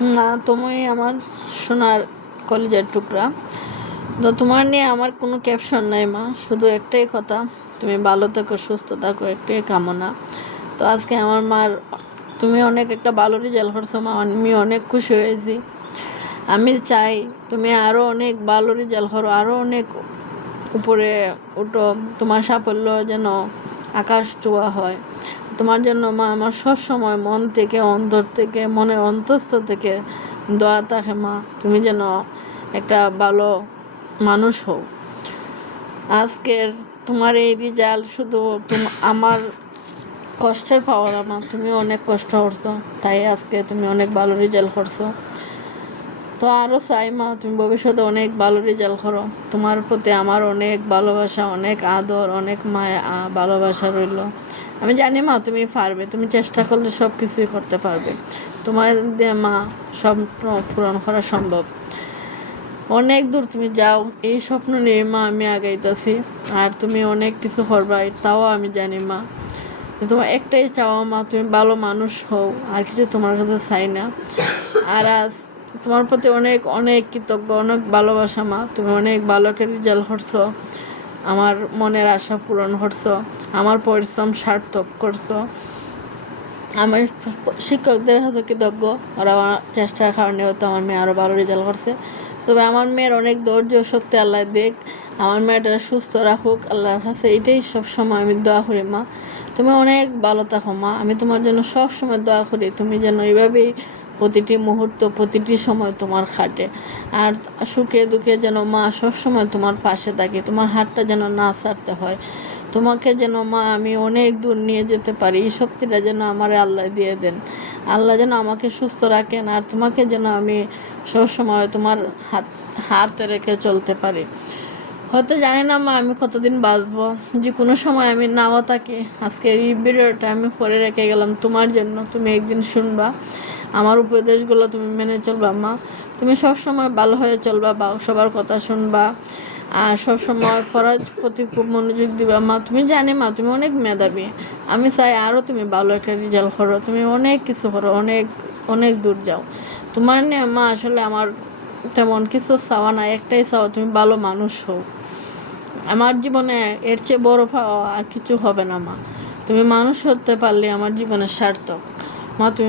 না, তুমি আমার সোনার কলিজার টুকরা। তো তোমার নিয়ে আমার কোনো ক্যাপশন নাই মা, শুধু একটাই কথা, তুমি ভালো থাকো, সুস্থ থাকো, একটাই কামনা। তো আজকে আমার মার, তুমি অনেক একটা ভালো রেজাল্ট করছো মা, আমি অনেক খুশি হয়েছি। আমি চাই তুমি আরও অনেক ভালো রেজাল্ট করো, আরও অনেক উপরে উঠো, তোমার সাফল্য যেন আকাশ ছোঁয়া হয়। তোমার জন্য মা আমার সবসময় মন থেকে, অন্তর থেকে, মনের অন্তঃস্থ থেকে দোয়া থাকে মা, তুমি যেন একটা ভালো মানুষ হও। আজকের তোমার এই রেজাল্ট শুধু আমার কষ্টের পাওয়া না মা, তুমি অনেক কষ্ট করছো, তাই আজকে তুমি অনেক ভালো রেজাল্ট করছো। তো আরও চাই মা তুমি ভবিষ্যতে অনেক ভালো রেজাল্ট করো। তোমার প্রতি আমার অনেক ভালোবাসা, অনেক আদর, অনেক মায়া ভালোবাসা রইল। আমি জানি মা তুমি পারবে, তুমি চেষ্টা করলে সব কিছুই করতে পারবে। তোমার দিয়ে মা স্বপ্ন পূরণ করা সম্ভব। অনেক দূর তুমি যাও, এই স্বপ্ন নিয়ে মা আমি আগাইতেছি। আর তুমি অনেক কিছু করবা, তাও আমি জানি মা। তোমার একটাই চাওয়া মা, তুমি ভালো মানুষ হও, আর কিছু তোমার কাছে চাই না। আর আজ তোমার প্রতি অনেক অনেক কৃতজ্ঞ, অনেক ভালোবাসা মা, তুমি অনেক ভালো একটা রেজাল্ট করছো, আমার মনের আশা পূরণ করছো, আমার পরিশ্রম সার্থক করছো। আমার শিক্ষকদের কাছে কৃতজ্ঞ, ওরা আমার চেষ্টার কারণে হয়তো আমার মেয়ে আরও ভালো রেজাল্ট করছে। তবে আমার মেয়ের অনেক ধৈর্য শক্তি আল্লাহ দেখ, আমার মেয়েটা সুস্থ রাখুক আল্লাহর কাছে, এটাই সবসময় আমি দোয়া করি মা। তুমি অনেক ভালো থাকো মা, আমি তোমার জন্য সব সময় দোয়া করি, তুমি যেন এইভাবেই প্রতিটি মুহূর্ত, প্রতিটি সময় তোমার খাটে। আর সুখে দুঃখে যেন মা সবসময় তোমার পাশে থাকি, তোমার হাতটা যেন না ছাড়তে হয়। তোমাকে যেন মা আমি অনেক দূর নিয়ে যেতে পারি, এই শক্তিটা যেন আমার আল্লাহ দিয়ে দেন। আল্লাহ যেন আমাকে সুস্থ রাখেন, আর তোমাকে যেন আমি সবসময় তোমার হাতে রেখে চলতে পারি। হয়তো জানি না মা আমি কতদিন বাঁচবো, যে কোনো সময় আমি নাও থাকি। আজকে এই ভিডিওটা আমি করে রেখে গেলাম তোমার জন্য, তুমি একদিন শুনবা, আমার উপদেশগুলো তুমি মেনে চলবা মা। তুমি সবসময় ভালো হয়ে চলবা, বা সবার কথা শুনবা, আর সবসময় পড়ার প্রতি খুব মনোযোগ দিবা মা। তুমি জানি মা তুমি অনেক মেধাবী, আমি চাই আরও তুমি ভালো একটা রেজাল্ট করো, তুমি অনেক কিছু করো, অনেক অনেক দূর যাও। তোমার নিয়ে মা আসলে আমার তেমন কিছু চাওয়া নাই, একটাই চাওয়া তুমি ভালো মানুষ হও। আমার জীবনে এর চেয়ে বড় পাওয়া আর কিছু হবে না মা, তুমি মানুষ হতে পারলে আমার জীবনের সার্থক মা। তুমি